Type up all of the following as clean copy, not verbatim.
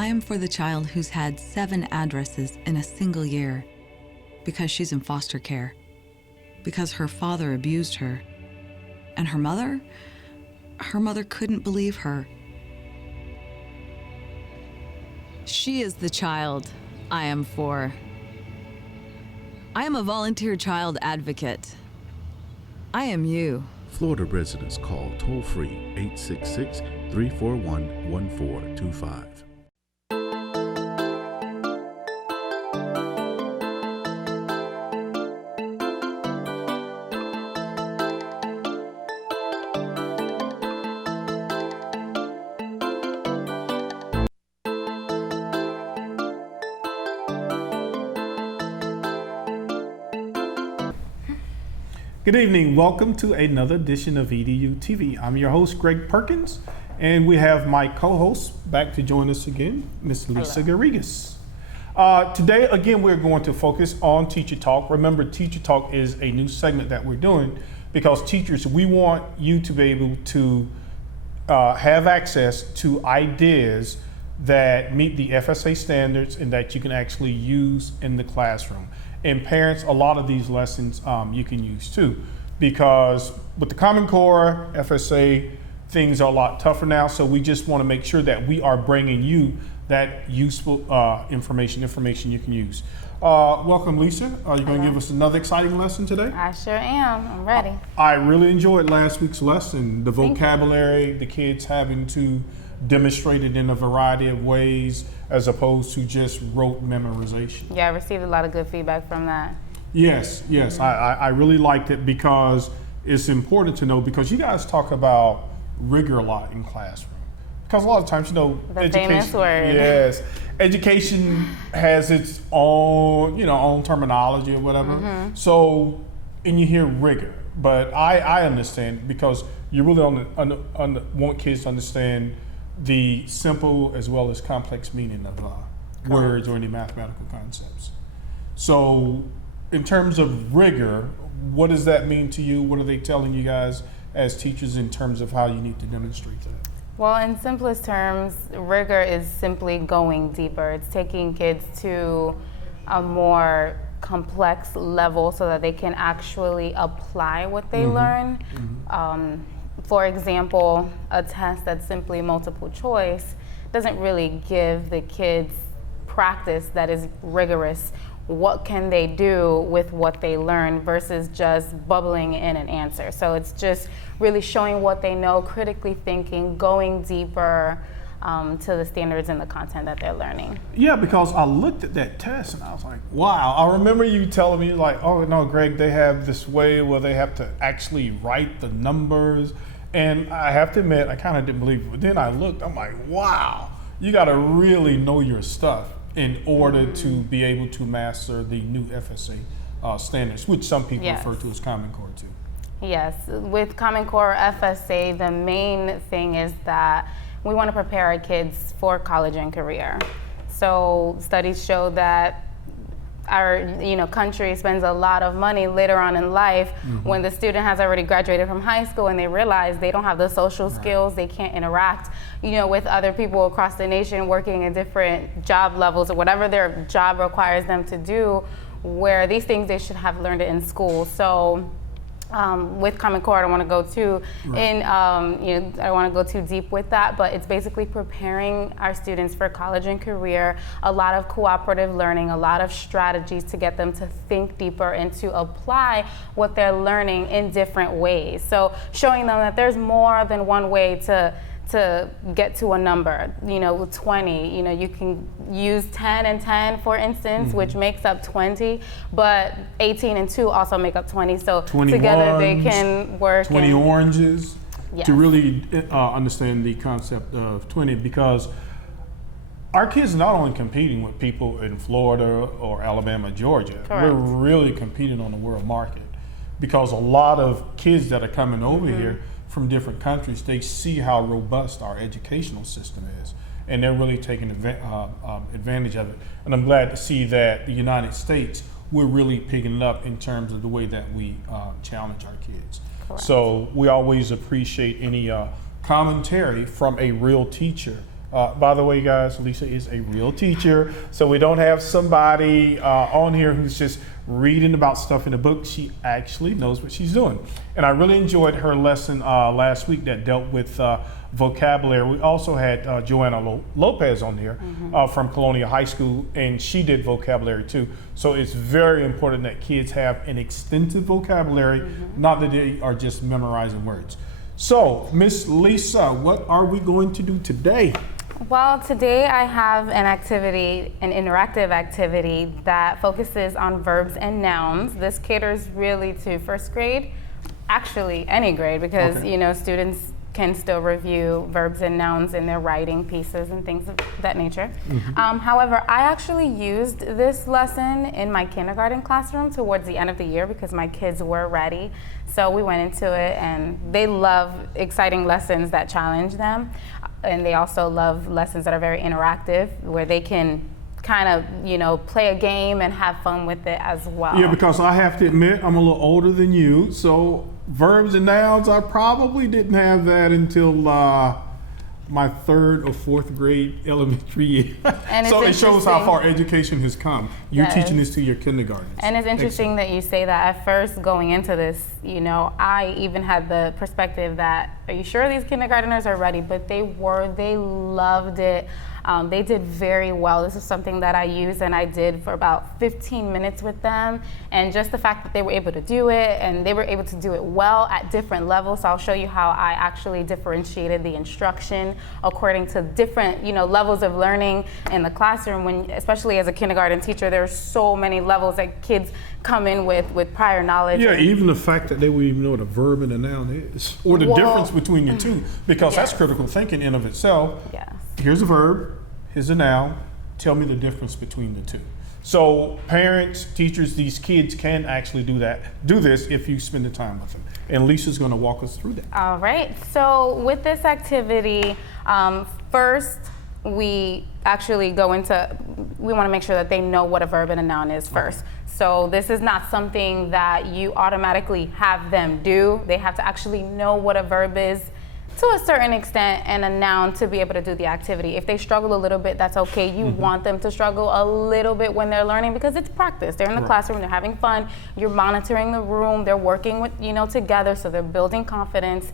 I am for the child who's had 7 addresses in a single year because she's in foster care, because her father abused her, and her mother couldn't believe her. She is the child I am for. I am a volunteer child advocate. I am you. Florida residents call toll-free 866-341-1425. Good evening. Welcome to another edition of EduTV. I'm your host, Greg Perkins, and we have my co-host back to join us again, Miss Lisa Garrigas. Today, again, we're going to focus on Teacher Talk. Remember, Teacher Talk is a new segment that we're doing because teachers, we want you to be able to have access to ideas that meet the FSA standards and that you can actually use in the classroom. And parents, a lot of these lessons you can use too, because with the Common Core, FSA, things are a lot tougher now. So we just want to make sure that we are bringing you that useful information you can use. Welcome, Lisa. Are you going to give us another exciting lesson today? I sure am. I'm ready. I really enjoyed last week's lesson, the vocabulary, the kids having to demonstrate it in a variety of ways as opposed to just rote memorization. Yeah, I received a lot of good feedback from that. Yes. I really liked it because it's important to know, because you guys talk about rigor a lot in classroom. Because a lot of times, the education, famous word. Yes, education has its own, own terminology or whatever. Mm-hmm. So, and you hear rigor, but I understand, because you really want kids to understand the simple as well as complex meaning of words or any mathematical concepts. So in terms of rigor, what does that mean to you? What are they telling you guys as teachers in terms of how you need to demonstrate that? Well, in simplest terms, rigor is simply going deeper. It's taking kids to a more complex level so that they can actually apply what they learn. Mm-hmm. For example, a test that's simply multiple choice doesn't really give the kids practice that is rigorous. What can they do with what they learn versus just bubbling in an answer? So it's just really showing what they know, critically thinking, going deeper to the standards and the content that they're learning. Yeah, because I looked at that test and I was like, wow. I remember you telling me like, oh no, Greg, they have this way where they have to actually write the numbers. And I have to admit, I kind of didn't believe it. But then I looked, I'm like, wow, you got to really know your stuff in order to be able to master the new FSA standards, which some people refer to as Common Core too. Yes, with Common Core FSA, the main thing is that we want to prepare our kids for college and career. So studies show that our country spends a lot of money later on in life when the student has already graduated from high school and they realize they don't have the social skills, they can't interact with other people across the nation working in different job levels or whatever their job requires them to do, where these things they should have learned it in school. So with Common Core, I don't want to go too I don't want to go too deep with that, but it's basically preparing our students for college and career, a lot of cooperative learning, a lot of strategies to get them to think deeper and to apply what they're learning in different ways. So showing them that there's more than one way to get to a number. 20, you can use 10 and 10, for instance, which makes up 20, but 18 and 2 also make up 20. So together they can work. 20 oranges, to really understand the concept of 20, because our kids are not only competing with people in Florida or Alabama, Georgia. Correct. We're really competing on the world market, because a lot of kids that are coming over here from different countries, they see how robust our educational system is, and they're really taking advantage of it. And I'm glad to see that the United States, we're really picking it up in terms of the way that we challenge our kids. Correct. So we always appreciate any commentary from a real teacher By the way, guys, Lisa is a real teacher, so we don't have somebody on here who's just reading about stuff in the book. She actually knows what she's doing. And I really enjoyed her lesson last week that dealt with vocabulary. We also had Joanna Lopez on here from Colonial High School, and she did vocabulary too. So it's very important that kids have an extensive vocabulary, not that they are just memorizing words. So, Miss Lisa, what are we going to do today? Well, today I have an activity, an interactive activity that focuses on verbs and nouns. This caters really to first grade, actually any grade, because you know, students can still review verbs and nouns in their writing pieces and things of that nature. However, I actually used this lesson in my kindergarten classroom towards the end of the year because my kids were ready. So we went into it, and they love exciting lessons that challenge them. And they also love lessons that are very interactive, where they can kind of, you know, play a game and have fun with it as well. Yeah, because I have to admit, I'm a little older than you, so verbs and nouns, I probably didn't have that until my third or fourth grade elementary year. And so it shows how far education has come. You're teaching this to your kindergartens. And it's interesting that you say that. At first, going into this, you know, I even had the perspective that, are you sure these kindergartners are ready? But they were, they loved it. They did very well. This is something that I used, and I did for about 15 minutes with them. And just the fact that they were able to do it, and they were able to do it well at different levels. So I'll show you how I actually differentiated the instruction according to different, you know, levels of learning in the classroom. When, especially as a kindergarten teacher, there's so many levels that kids come in with prior knowledge. Yeah, even the fact that they would even know what a verb and a noun is, or the difference between the two, because that's critical thinking in of itself. Yes. Here's a verb, here's a noun, tell me the difference between the two. So parents, teachers, these kids can actually do this if you spend the time with them. And Lisa's gonna walk us through that. All right, so with this activity, first we actually go into, we wanna make sure that they know what a verb and a noun is first. So this is not something that you automatically have them do. They have to actually know what a verb is to a certain extent, and a noun to be able to do the activity. If they struggle a little bit, that's okay. You want them to struggle a little bit when they're learning, because it's practice. They're in the classroom, they're having fun, you're monitoring the room, they're working with, you know, together, so they're building confidence.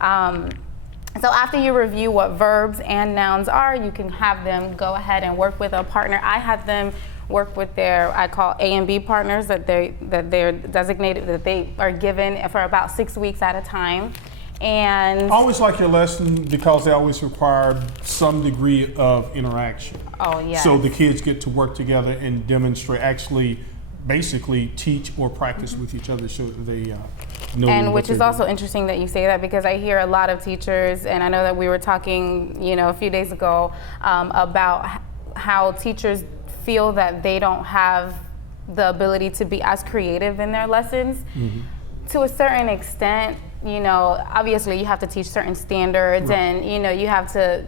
So after you review what verbs and nouns are, you can have them go ahead and work with a partner. I had them work with their, I call A and B partners that they're designated, that they are given for about 6 weeks at a time. And I always like your lesson because they always require some degree of interaction. Oh, yes. So the kids get to work together and demonstrate, actually, basically teach or practice with each other, so they know. And which is also interesting that you say that, because I hear a lot of teachers, and I know that we were talking, you know, a few days ago about how teachers feel that they don't have the ability to be as creative in their lessons. To a certain extent, you know, obviously you have to teach certain standards, and, you know, you have to,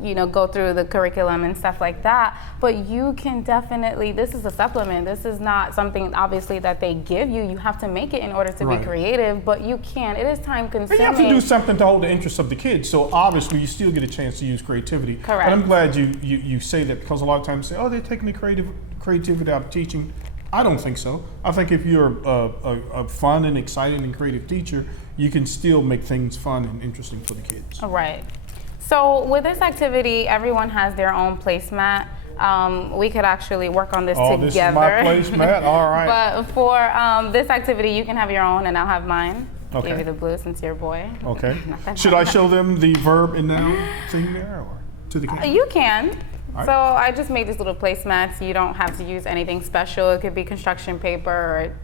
you know, go through the curriculum and stuff like that. But you can definitely, this is a supplement. This is not something, obviously, that they give you. You have to make it in order to be creative, but you can. It is time consuming. And you have to do something to hold the interest of the kids. So obviously you still get a chance to use creativity. Correct. And I'm glad you say that, because a lot of times you say, oh, they're taking the creativity out of teaching. I don't think so. I think if you're a fun and exciting and creative teacher, you can still make things fun and interesting for the kids. Right. So with this activity, everyone has their own placemat. We could actually work on this together. This is my placemat, all right. But for this activity, you can have your own, and I'll have mine. Okay. Give you the blue since you're a boy. Okay. Should I show them the verb and noun thing there, or to the kids? You can. Right. So I just made these little placemats. You don't have to use anything special. It could be construction paper or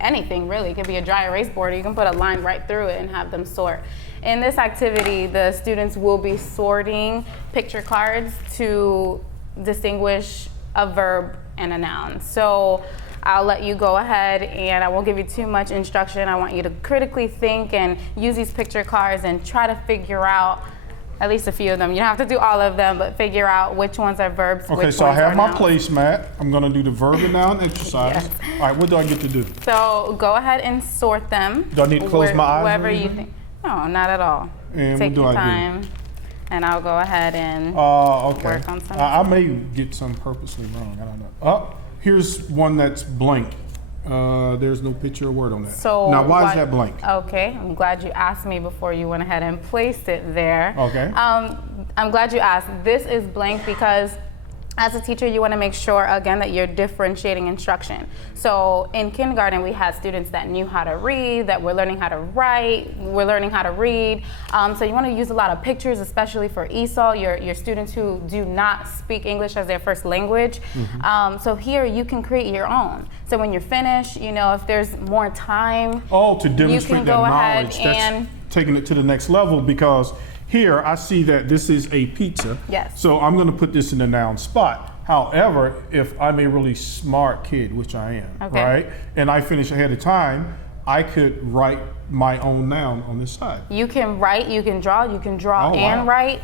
anything really. It could be a dry erase board. You can put a line right through it and have them sort. In this activity, the students will be sorting picture cards to distinguish a verb and a noun. So I'll let you go ahead, and I won't give you too much instruction. I want you to critically think and use these picture cards and try to figure out at least a few of them. You don't have to do all of them, but figure out which ones are verbs. Okay, so I have my placemat. I'm going to do the verb and noun exercise. Yes. All right, what do I get to do? So go ahead and sort them. Do I need to close my eyes? Wherever you think. No, not at all. And Take what do your I do? time. and I'll go ahead and Okay. work on some. I may get some purposely wrong. I don't know. Oh, here's one that's blank. There's no picture or word on that. So now, why is that blank? Okay, I'm glad you asked me before you went ahead and placed it there. Okay. I'm glad you asked. This is blank because as a teacher, you want to make sure, again, that you're differentiating instruction. So in kindergarten, we had students that knew how to read, that were learning how to write, were learning how to read. So you want to use a lot of pictures, especially for ESOL, your students who do not speak English as their first language. So here you can create your own. So when you're finished, you know, if there's more time, To demonstrate you can that go knowledge. ahead and That's taking it to the next level, because here I see that this is a pizza. Yes. So I'm going to put this in the noun spot. However, if I'm a really smart kid, which I am, Okay. right, and I finish ahead of time, I could write my own noun on this side. you can write, you can draw Oh, and wow. write.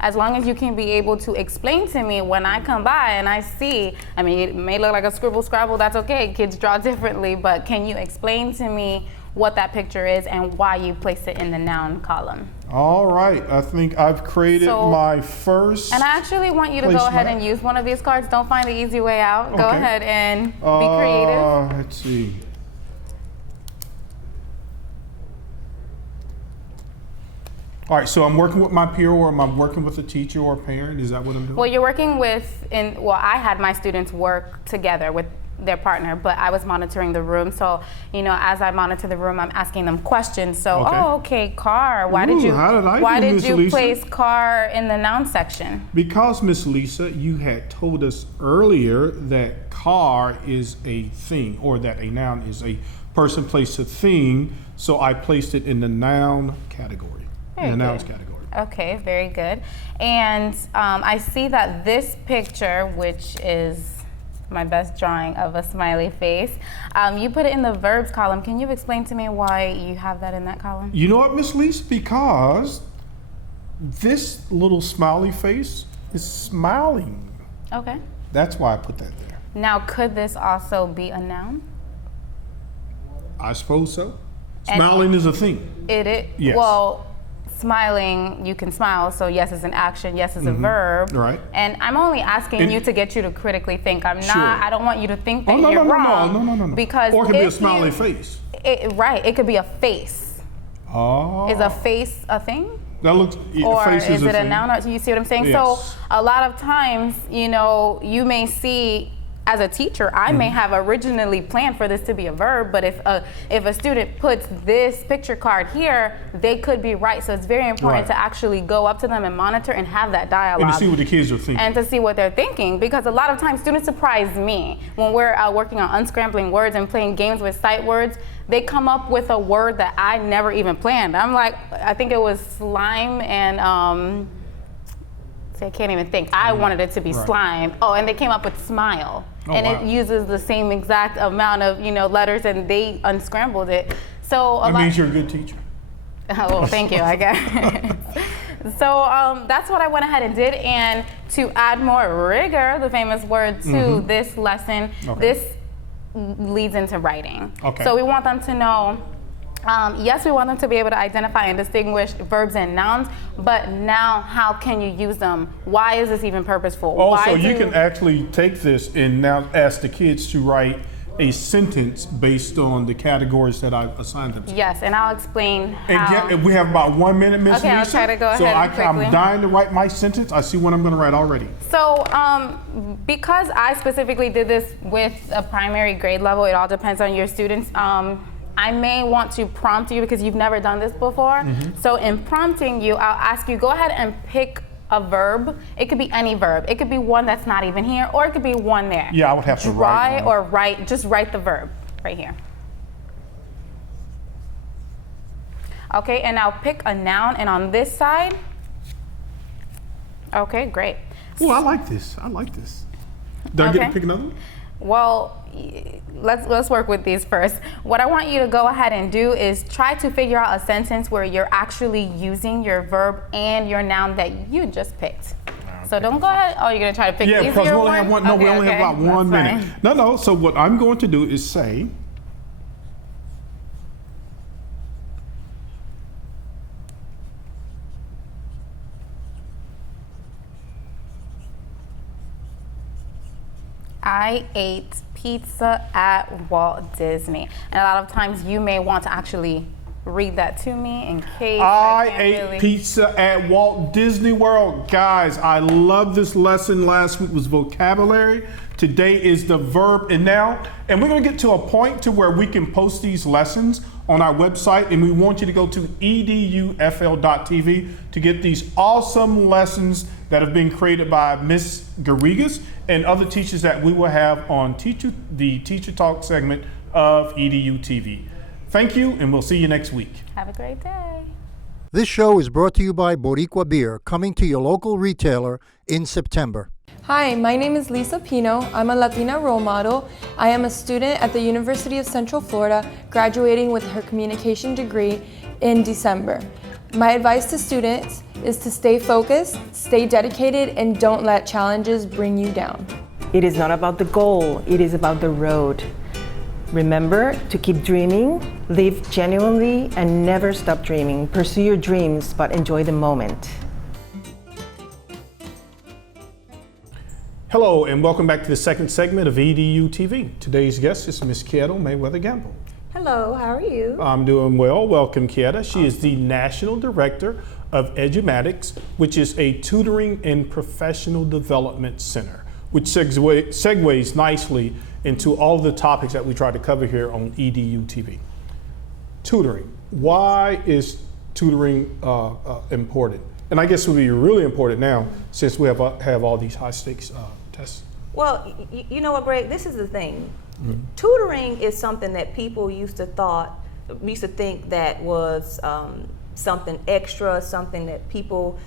As long as you can be able to explain to me when I come by and I see, I mean, it may look like a scribble scrabble, that's okay, kids draw differently, but can you explain to me what that picture is and why you placed it in the noun column? All right, I think I've created So- my first. And I actually want you to go ahead Placement. and use one of these cards. Don't find the easy way out. Go Okay. ahead and be creative. Let's see. All right, so I'm working with my peer, or am I working with a teacher or a parent? Is that what I'm doing? Well, you're working with, I had my students work together with their partner, but I was monitoring the room. So, you know, as I monitor the room, I'm asking them questions. So, Okay. car. Why did Ooh, you, how did I why do, did Miss you Lisa? place car in the noun section? Because, Miss Lisa, you had told us earlier that car is a thing, or that a noun is a person, place, a thing. So I placed it in the noun category, in the nouns category. Okay, very good. And I see that this picture, which is my best drawing of a smiley face, you put it in the verbs column. Can you explain to me why you have that in that column? You know what, Miss Lisa? Because this little smiley face is smiling. Okay. That's why I put that there. Now, could this also be a noun? I suppose so. And- Smiling is a thing. Yes. Well, smiling, you can smile, so yes is an action, yes is a verb. Right. And I'm only asking you to get you to critically think. I'm Sure. not, I don't want you to think that Oh, no, you're no, no, wrong. no. Because Or it could be a if smiley you- face. Right, it could be a face. Oh. Is a face a thing? That looks. Or face is a it a thing. noun? Or, you see what I'm saying? Yes. So a lot of times, you know, you may see, as a teacher, I may Mm-hmm. have originally planned for this to be a verb, but if a student puts this picture card here, they could be right. So it's very important Right. to actually go up to them and monitor and have that dialogue. And to see what the kids are thinking. And to see what they're thinking, because a lot of times students surprise me when we're working on unscrambling words and playing games with sight words. They come up with a word that I never even planned. I'm like, I think it was slime and I can't even think. I wanted it to be Right. slime. Oh, and they came up with smile. Oh, And wow. it uses the same exact amount of, letters, and they unscrambled it. So That means you're a good teacher. Oh, thank you, I guess. So that's what I went ahead and did. And to add more rigor, the famous word, to this lesson, Okay. this leads into writing. Okay. So we want them to know, yes, we want them to be able to identify and distinguish verbs and nouns, but now how can you use them? Why is this even purposeful? Also, Why you do- can actually take this and now ask the kids to write a sentence based on the categories that I've assigned them to. Yes, and I'll explain And how. we have about 1 minute, Miss Okay, I'll Lisa. try to go so ahead and I'm quickly. dying to write my sentence. I see what I'm going to write already. So, because I specifically did this with a primary grade level, it all depends on your students. I may want to prompt you because you've never done this before. So in prompting you, I'll ask you, go ahead and pick a verb. It could be any verb. It could be one that's not even here, or it could be one there. Yeah, I would have to Draw write it one. or write, just write the verb right here. Okay, and now pick a noun, and on this side, okay, great. Oh, I like this. I like this. Do I get Okay. to pick another one? Well, let's work with these first. What I want you to go ahead and do is try to figure out a sentence where you're actually using your verb and your noun that you just picked. So don't go ahead. Oh, you're gonna try to pick Yeah, the because we easier only have one. No, we Okay, only have okay. about 1 That's minute. fine. No. So what I'm going to do is say, I ate pizza at Walt Disney. And a lot of times you may want to actually read that to me in case I can't ate really... pizza at Walt Disney World. Guys, I love this lesson. Last week was vocabulary. Today is the verb and noun. And we're going to get to a point to where we can post these lessons on our website. And we want you to go to edufl.tv to get these awesome lessons that have been created by Miss Garrigas and other teachers that we will have on the Teacher Talk segment of EduTV. Thank you, and we'll see you next week. Have a great day. This show is brought to you by Boricua Beer, coming to your local retailer in September. Hi, my name is Lisa Pino. I'm a Latina role model. I am a student at the University of Central Florida, graduating with her communication degree in December. My advice to students is to stay focused, stay dedicated, and don't let challenges bring you down. It is not about the goal, it is about the road. Remember to keep dreaming, live genuinely, and never stop dreaming. Pursue your dreams, but enjoy the moment. Hello, and welcome back to the second segment of EduTV. Today's guest is Miss Kietta Mayweather-Gamble. Hello, how are you? I'm doing well. Welcome, Kietta. She is the National Director of Edumatics, which is a tutoring and professional development center, which segues nicely into all the topics that we try to cover here on EduTV. Tutoring. Why is tutoring important? And I guess it would be really important now since we have all these high stakes tests. Well, you know what, Greg? This is the thing. Mm-hmm. Tutoring is something that people used to think that was something extra, something that people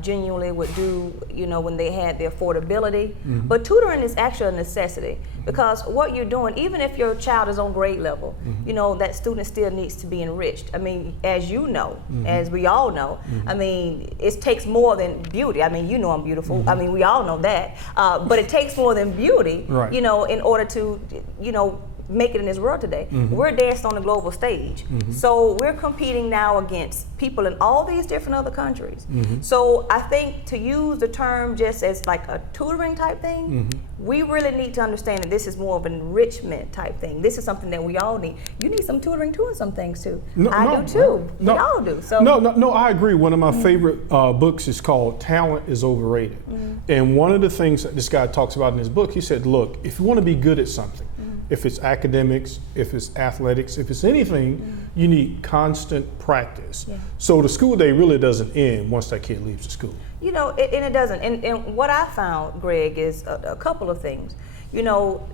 genuinely would do, you know, when they had the affordability. Mm-hmm. But tutoring is actually a necessity because what you're doing, even if your child is on grade level, mm-hmm. you know, that student still needs to be enriched. I mean, as you know, mm-hmm. as we all know, mm-hmm. I mean, it takes more than beauty. I mean, you know I'm beautiful. Mm-hmm. I mean, we all know that. But it takes more than beauty, right. you know, in order to, you know, make it in this world today. Mm-hmm. We're danced on the global stage. Mm-hmm. So we're competing now against people in all these different other countries. Mm-hmm. So I think to use the term just as like a tutoring type thing, mm-hmm. we really need to understand that this is more of an enrichment type thing. This is something that we all need. You need some tutoring too in some things too. I do too. We all do. So No, I agree. One of my mm-hmm. favorite books is called Talent is Overrated. Mm-hmm. And one of the things that this guy talks about in his book, he said, look, if you want to be good at something, if it's academics, if it's athletics, if it's anything, you need constant practice. Yeah. So the school day really doesn't end once that kid leaves the school. You know, and it doesn't. And what I found, Greg, is a couple of things. You know,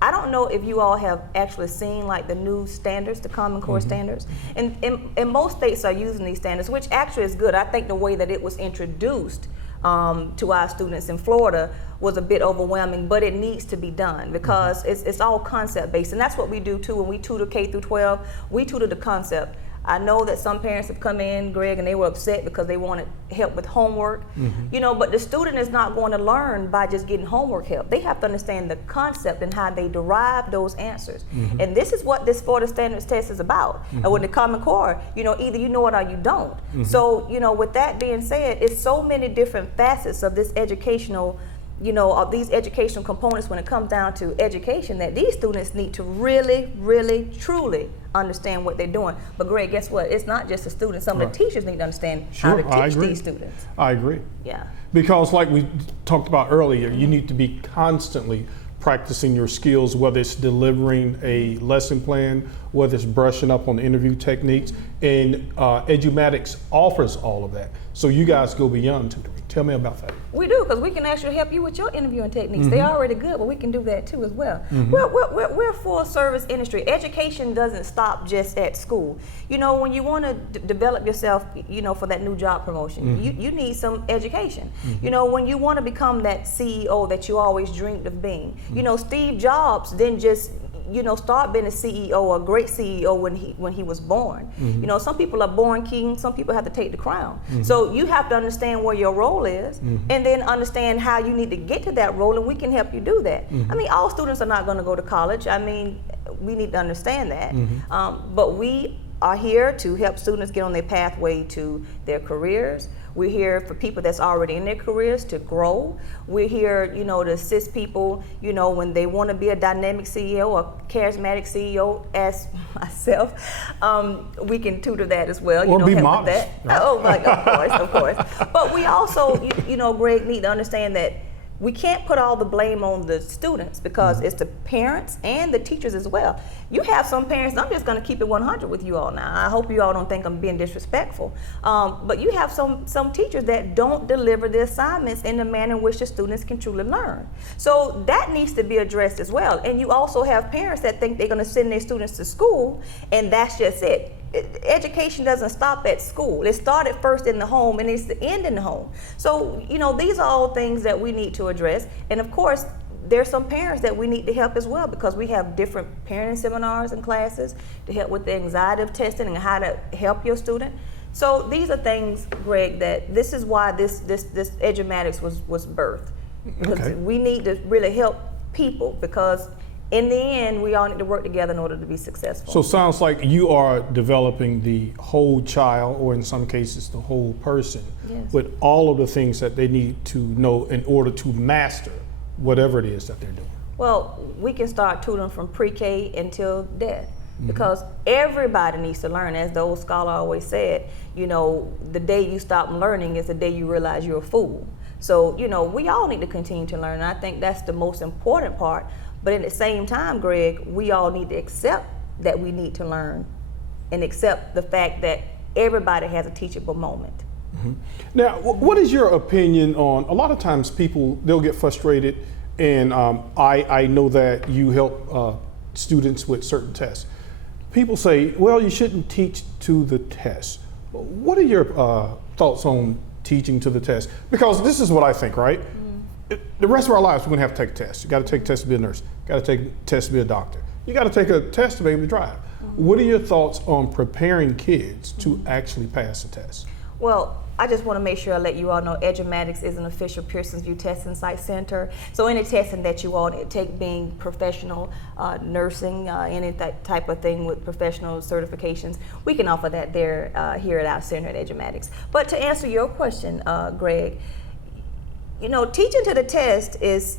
I don't know if you all have actually seen like the new standards, the Common Core mm-hmm. standards. And most states are using these standards, which actually is good. I think the way that it was introduced to our students in Florida was a bit overwhelming, but it needs to be done because mm-hmm. it's all concept based, and that's what we do too. When we tutor K through 12, we tutor the concept. I know that some parents have come in, Greg, and they were upset because they wanted help with homework, mm-hmm. you know, but the student is not going to learn by just getting homework help. They have to understand the concept and how they derive those answers. Mm-hmm. And this is what this Florida Standards Test is about. Mm-hmm. And with the Common Core, you know, either you know it or you don't. Mm-hmm. So, you know, with that being said, it's so many different facets of this educational, you know, of these educational components when it comes down to education that these students need to really, really, truly understand what they're doing. But Greg, guess what? It's not just the students. Some of the teachers need to understand how to teach these students. I agree. Yeah. Because like we talked about earlier, you need to be constantly practicing your skills, whether it's delivering a lesson plan, whether it's brushing up on the interview techniques, and Edumatics offers all of that. So you guys go beyond tutoring. Tell me about that. We do, because we can actually help you with your interviewing techniques. Mm-hmm. They're already good, but we can do that too as well. Mm-hmm. We're a full service industry. Education doesn't stop just at school. You know, when you want to develop yourself, you know, for that new job promotion, mm-hmm. you need some education. Mm-hmm. You know, when you want to become that CEO that you always dreamed of being. Mm-hmm. You know, Steve Jobs didn't just, you know, start being a CEO, a great CEO when he was born. Mm-hmm. You know, some people are born king, some people have to take the crown. Mm-hmm. So you have to understand where your role is, mm-hmm. and then understand how you need to get to that role, and we can help you do that. Mm-hmm. I mean, all students are not going to go to college. I mean, we need to understand that. Mm-hmm. But we are here to help students get on their pathway to their careers. We're here for people that's already in their careers to grow. We're here, you know, to assist people, you know, when they want to be a dynamic CEO or charismatic CEO, as myself. We can tutor that as well. Or you know, be help modest. with that. Oh, like, of course. But we also, you know, Greg, need to understand that we can't put all the blame on the students, because it's the parents and the teachers as well. You have some parents, I'm just going to keep it 100 with you all now. I hope you all don't think I'm being disrespectful. But you have some teachers that don't deliver the assignments in the manner in which the students can truly learn. So that needs to be addressed as well. And you also have parents that think they're going to send their students to school and that's just it. Education doesn't stop at school. It started first in the home and it's the end in the home. So, you know, these are all things that we need to address. And of course, there's some parents that we need to help as well, because we have different parenting seminars and classes to help with the anxiety of testing and how to help your student. So these are things, Greg, that this is why this Edumatics was birthed. Okay. We need to really help people, because in the end, we all need to work together in order to be successful. So sounds like you are developing the whole child, or in some cases the whole person, Yes. with all of the things that they need to know in order to master whatever it is that they're doing. Well, we can start tutoring from pre-K until death, because everybody needs to learn. As the old scholar always said, you know, the day you stop learning is the day you realize you're a fool. So, you know, we all need to continue to learn, and I think that's the most important part. But at the same time, Greg, we all need to accept that we need to learn, and accept the fact that everybody has a teachable moment. Now, what is your opinion on, a lot of times people, they'll get frustrated, and I know that you help students with certain tests. People say, well, you shouldn't teach to the test. What are your thoughts on teaching to the test? Because this is what I think, right? The rest of our lives, we're gonna have to take a test. You gotta take a test to be a nurse. You gotta take a test to be a doctor. You gotta take a test to be able to drive. What are your thoughts on preparing kids to actually pass a test? Well, I just want to make sure I let you all know Edumatics is an official Pearson's View Testing Site Center. So any testing that you all take, being professional, nursing, any type of thing with professional certifications, we can offer that there here at our center at Edumatics. But to answer your question, Greg, you know, teaching to the test is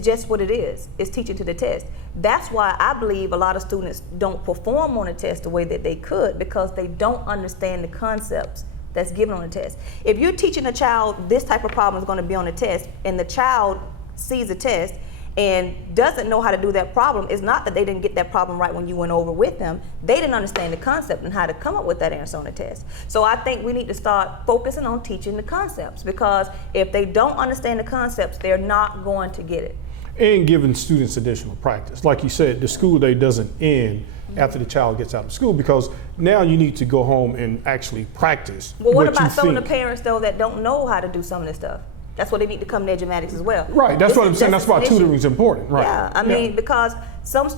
just what it is. It's teaching to the test. That's why I believe a lot of students don't perform on a test the way that they could, because they don't understand the concepts that's given on the test. If you're teaching a child this type of problem is going to be on the test, and the child sees the test and doesn't know how to do that problem, it's not that they didn't get that problem right when you went over with them. They didn't understand the concept and how to come up with that answer on the test. So I think we need to start focusing on teaching the concepts, because if they don't understand the concepts, they're not going to get it. And giving students additional practice. Like you said, the school day doesn't end after the child gets out of school, because now you need to go home and actually practice. Well, what about some of the parents, though, that don't know how to do some of this stuff? That's why they need to come to Edumatics as well. Right, that's what I'm saying. That's why tutoring is important, right? Yeah, I mean, because some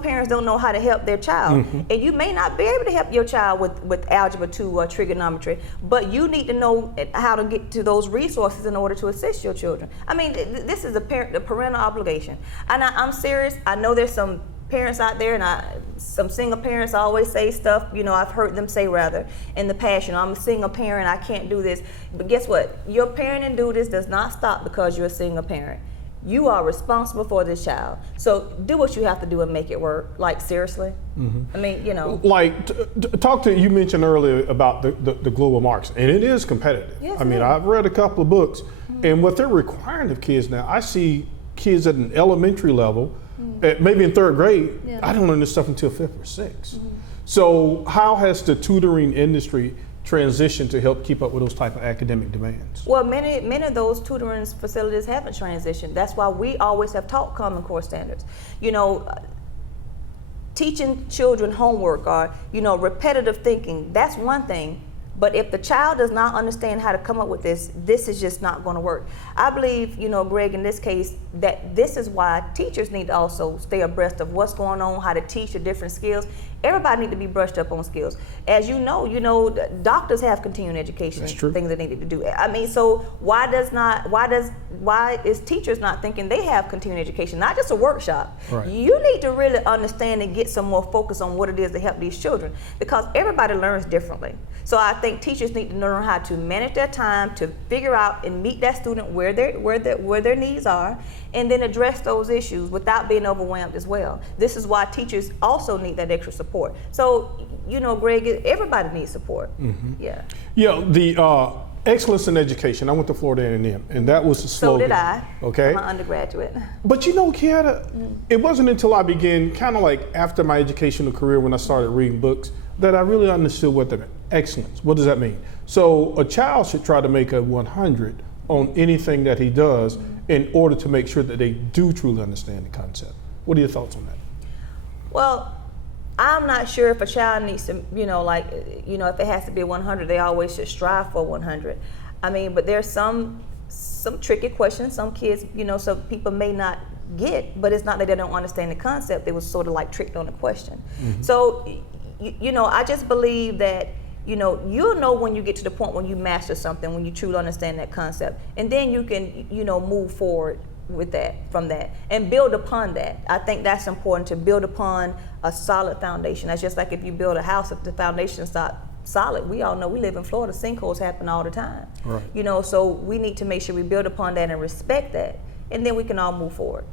parents don't know how to help their child, and you may not be able to help your child with algebra 2 or trigonometry, but you need to know how to get to those resources in order to assist your children. I mean, this is the parental obligation, and I'm serious. I know there's some parents out there, and some single parents always say stuff, you know, I've heard them say rather in the past, you know, I'm a single parent, I can't do this. But guess what? Your parenting duties does not stop because you're a single parent. You are responsible for this child. So do what you have to do and make it work. Like, seriously? I mean, you know. Like, you mentioned earlier about the global marks, and it is competitive. Yes, I mean, I've read a couple of books, and what they're requiring of kids now, I see kids at an elementary level, maybe in 3rd grade, I don't learn this stuff until 5th or 6th. So how has the tutoring industry transitioned to help keep up with those type of academic demands? Well, many of those tutoring facilities haven't transitioned. That's why we always have taught Common Core standards. You know, teaching children homework or, you know, repetitive thinking, that's one thing. But if the child does not understand how to come up with this is just not going to work. I believe, you know, Greg, in this case, that this is why teachers need to also stay abreast of what's going on, how to teach the different skills, everybody need to be brushed up on skills. As you know, doctors have continuing education. That's true. Things they need to do. I mean, so why is teachers not thinking they have continuing education, not just a workshop? Right. You need to really understand and get some more focus on what it is to help these children, because everybody learns differently. So I think teachers need to learn how to manage their time, to figure out and meet that student where their needs are, and then address those issues without being overwhelmed as well. This is why teachers also need that extra support. So, Greg, everybody needs support. Yeah. Yeah, the excellence in education. I went to Florida A&M, and that was the slogan. So did I. Okay. I'm an undergraduate. But Kietta, it wasn't until I began, kind of like after my educational career, when I started reading books, that I really understood what that meant. Excellence. What does that mean? So a child should try to make a 100 on anything that he does in order to make sure that they do truly understand the concept. What are your thoughts on that? Well, I'm not sure if a child needs to, if it has to be a 100, they always should strive for 100. I mean, but there's some tricky questions. Some kids, some people may not get, but it's not that they don't understand the concept. They was sort of like tricked on the question. So, I just believe that, you'll know when you get to the point when you master something, when you truly understand that concept, and then you can, move forward with that, from that, and build upon that. I think that's important, to build upon a solid foundation. That's just like if you build a house, if the foundation's not solid. We all know, we live in Florida, sinkholes happen all the time. Right. So we need to make sure we build upon that and respect that, and then we can all move forward.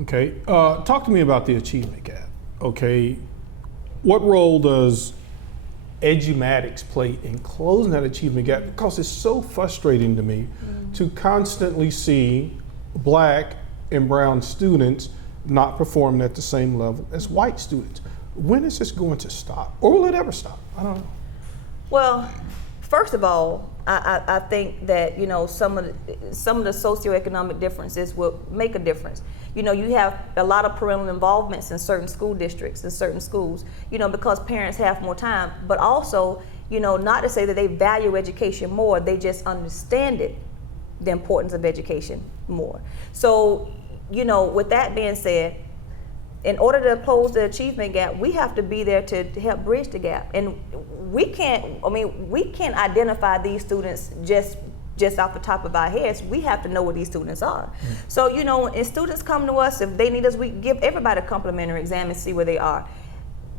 Okay, talk to me about the achievement gap. Okay, what role does Edumatics play in closing that achievement gap? Because it's so frustrating to me to constantly see Black and brown students not performing at the same level as white students. When is this going to stop? Or will it ever stop? I don't know. Well, first of all, I think that some of the socioeconomic differences will make a difference. You have a lot of parental involvements in certain school districts, in certain schools, because parents have more time, but also, not to say that they value education more, they just understand it, the importance of education more. So, with that being said, in order to close the achievement gap, we have to be there to help bridge the gap. And we can't identify these students just off the top of our heads. We have to know what these students are. So, when students come to us, if they need us, we give everybody a complimentary exam and see where they are.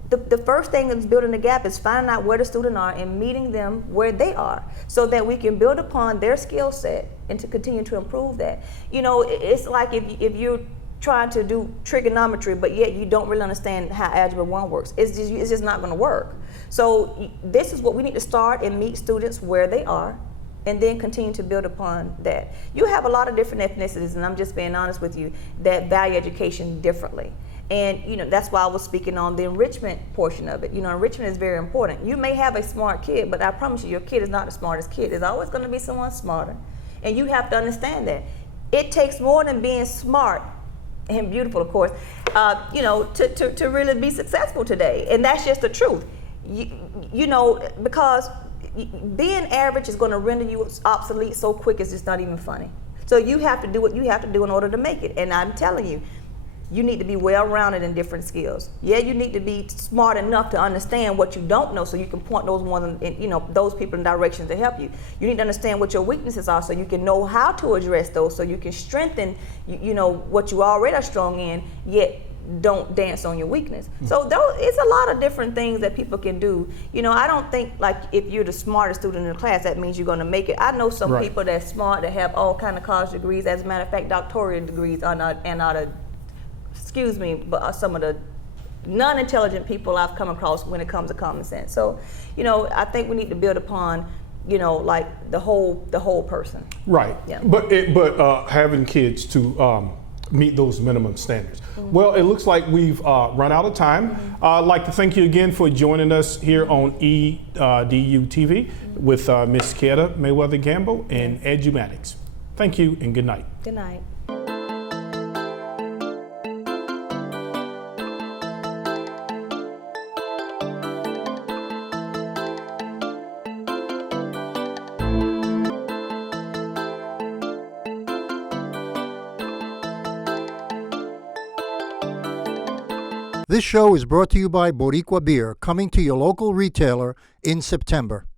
The first thing that's building the gap is finding out where the students are and meeting them where they are, so that we can build upon their skill set and to continue to improve that. It's like if you're trying to do trigonometry, but yet you don't really understand how Algebra 1 works. It's just not going to work. So this is what we need to start and meet students where they are, and then continue to build upon that. You have a lot of different ethnicities, and I'm just being honest with you, that value education differently. And that's why I was speaking on the enrichment portion of it. Enrichment is very important. You may have a smart kid, but I promise you, your kid is not the smartest kid. There's always going to be someone smarter, and you have to understand that. It takes more than being smart and beautiful, of course, to really be successful today. And that's just the truth. Because being average is going to render you obsolete so quick, it's just not even funny. So you have to do what you have to do in order to make it. And I'm telling you, you need to be well-rounded in different skills. Yeah, you need to be smart enough to understand what you don't know, so you can point those ones, those people in directions to help you. You need to understand what your weaknesses are, so you can know how to address those, so you can strengthen, what you already are strong in, yet don't dance on your weakness. So it's a lot of different things that people can do. I don't think like if you're the smartest student in the class, that means you're going to make it. I know some people that's smart, that have all kind of college degrees. As a matter of fact, doctoral degrees are some of the non-intelligent people I've come across when it comes to common sense. So, I think we need to build upon, like the whole person. Right. Yeah. But having kids to meet those minimum standards. Well, it looks like we've run out of time. I'd like to thank you again for joining us here on EduTV with Miss Kietta Mayweather-Gamble and Edumatics. Thank you and good night. Good night. This show is brought to you by Boricua Beer, coming to your local retailer in September.